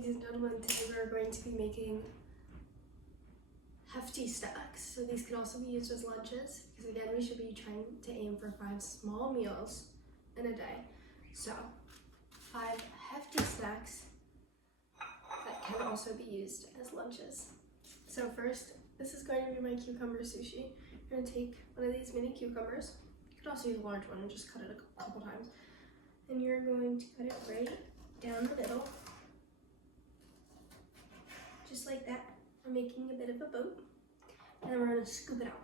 ladies and gentlemen, today we're going to be making hefty stacks. So these can also be used as lunches, because again, we should be trying to aim for 5 small meals in a day. So 5 hefty stacks that can also be used as lunches. So first, this is going to be my cucumber sushi. You're going to take one of these mini cucumbers. You could also use a large one and just cut it a couple times. And you're going to cut it right down the middle. Just like that. We're making a bit of a boat. And then we're going to scoop it out.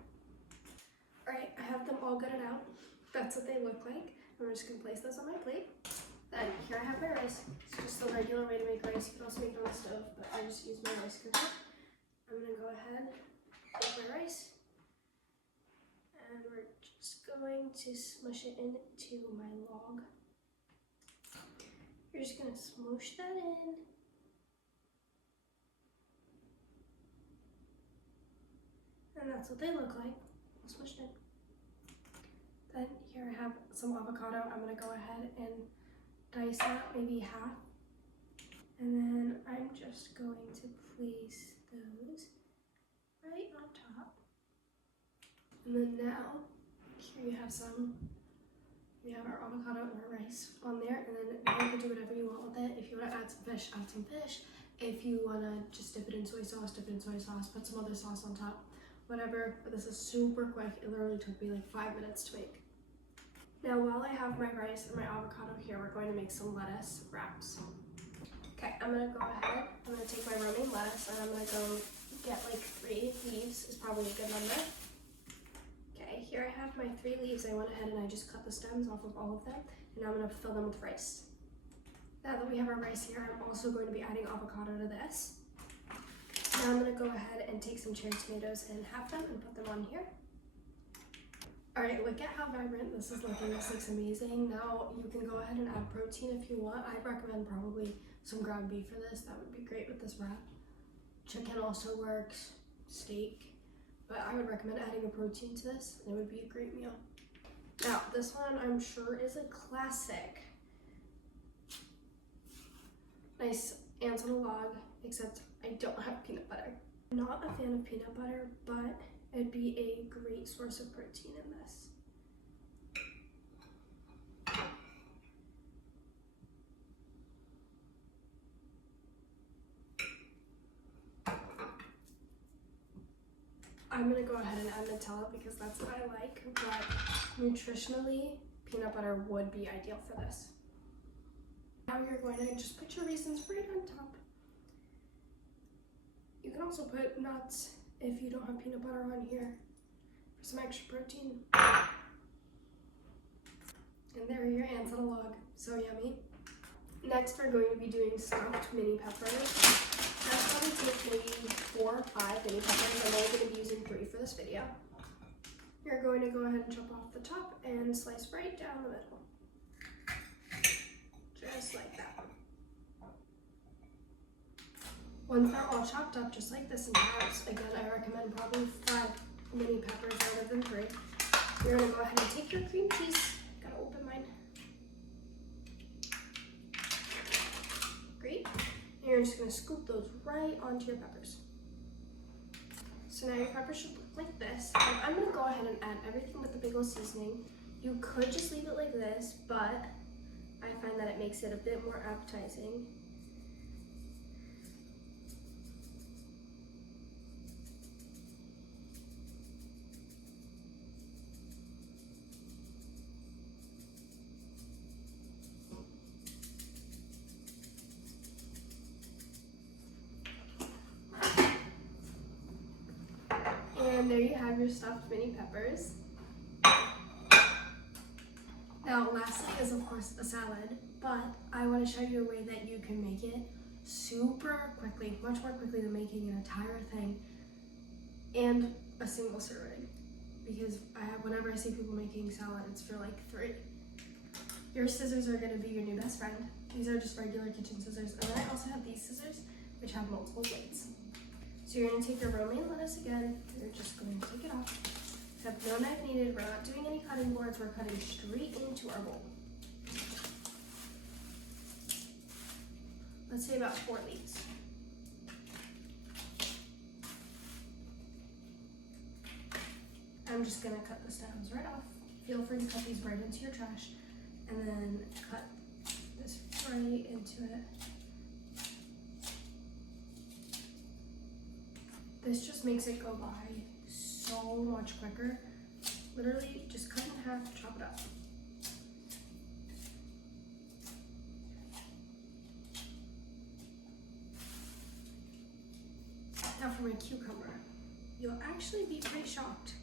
Alright, I have them all gutted out. That's what they look like. I'm just going to place this on my plate. Then here I have my rice. It's just the regular way to make rice. You can also make it on the stove, but I just use my rice cooker. I'm going to go ahead, take my rice, and we're just going to smush it into my log. You're just going to smoosh that in. And that's what they look like, smushed in. Then here I have some avocado. I'm going to go ahead and dice that maybe half. And then I'm just going to place those right on top. And then now, here you have our avocado and our rice on there. And then now you can do whatever you want with it. If you want to add some fish, add some fish. If you want to just dip it in soy sauce, dip it in soy sauce, put some other sauce on top. Whatever, but this is super quick. It literally took me like 5 minutes to make. Now while I have my rice and my avocado here, we're going to make some lettuce wraps. Okay, I'm gonna go ahead, I'm gonna take my romaine lettuce and I'm gonna go get like 3 leaves, is probably a good number. Okay, here I have my 3 leaves. I went ahead and I just cut the stems off of all of them, and now I'm gonna fill them with rice. Now that we have our rice here, I'm also going to be adding avocado to this. Now I'm going to go ahead and take some cherry tomatoes and half them and put them on here. Alright, look at how vibrant this is looking. This looks amazing. Now you can go ahead and add protein if you want. I'd recommend probably some ground beef for this. That would be great with this wrap. Chicken also works, steak, but I would recommend adding a protein to this. It would be a great meal. Now this one I'm sure is a classic. Nice ants on a log, except I don't have peanut butter. I'm not a fan of peanut butter, but it'd be a great source of protein in this. I'm gonna go ahead and add Nutella because that's what I like, but nutritionally, peanut butter would be ideal for this. Now you're going to just put your raisins right on top. You can also put nuts if you don't have peanut butter on here for some extra protein. And there are your ants on a log. So yummy. Next, we're going to be doing stuffed mini peppers. I'll probably take maybe 4 or 5 mini peppers. I'm only going to be using 3 for this video. You're going to go ahead and chop off the top and slice right down the middle. Just like that. Once they're all chopped up just like this in halves, again I recommend probably 5 mini peppers rather than 3. You're going to go ahead and take your cream cheese. Gotta open mine. Great. And you're just going to scoop those right onto your peppers. So now your peppers should look like this. And I'm going to go ahead and add everything with the bagel seasoning. You could just leave it like this, but I find that it makes it a bit more appetizing. And there you have your stuffed mini peppers. Now lastly is of course a salad, but I want to show you a way that you can make it super quickly, much more quickly than making an entire thing and a single serving. Because whenever I see people making salad, it's for like 3. Your scissors are going to be your new best friend. These are just regular kitchen scissors, and then I also have these scissors which have multiple blades. So you're going to take your romaine lettuce again, and you're just going to take it off. Have no knife needed. We're not doing any cutting boards. We're cutting straight into our bowl. let's say about 4 leaves. I'm just gonna cut the stems right off. Feel free to cut these right into your trash, and then cut this right into it. This just makes it go by so much quicker. Literally just cut in half, chop it up. Now for my cucumber, you'll actually be pretty shocked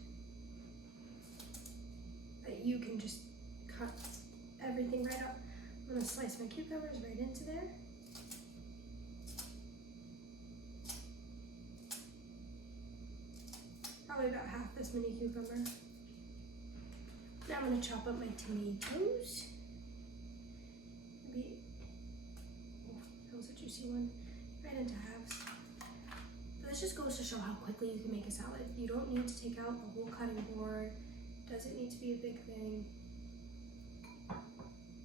that you can just cut everything right up. I'm gonna slice my cucumbers right into there. Probably about half this many cucumber. Now I'm gonna chop up my tomatoes. Maybe, oh, that was a juicy one. Right into halves. But this just goes to show how quickly you can make a salad. You don't need to take out the whole cutting board. Doesn't need to be a big thing.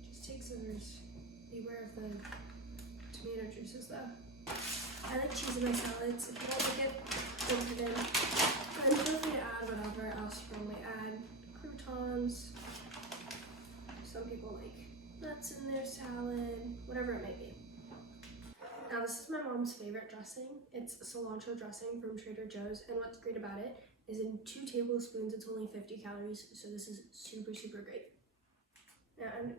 Just take scissors. Beware of the tomato juices though. I like cheese in my salads. If you don't like it, don't put it in. And feel free to add whatever else you normally add. Croutons. Some people like nuts in their salad, whatever it may be. Now this is my mom's favorite dressing. It's cilantro dressing from Trader Joe's, and what's great about it is in 2 tablespoons, it's only 50 calories, so this is super, super great. Now I'm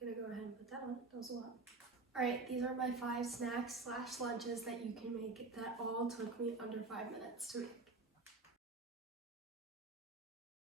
gonna go ahead and put that on. That was a lot. All right, these are my 5 snacks / lunches that you can make that all took me under 5 minutes to make.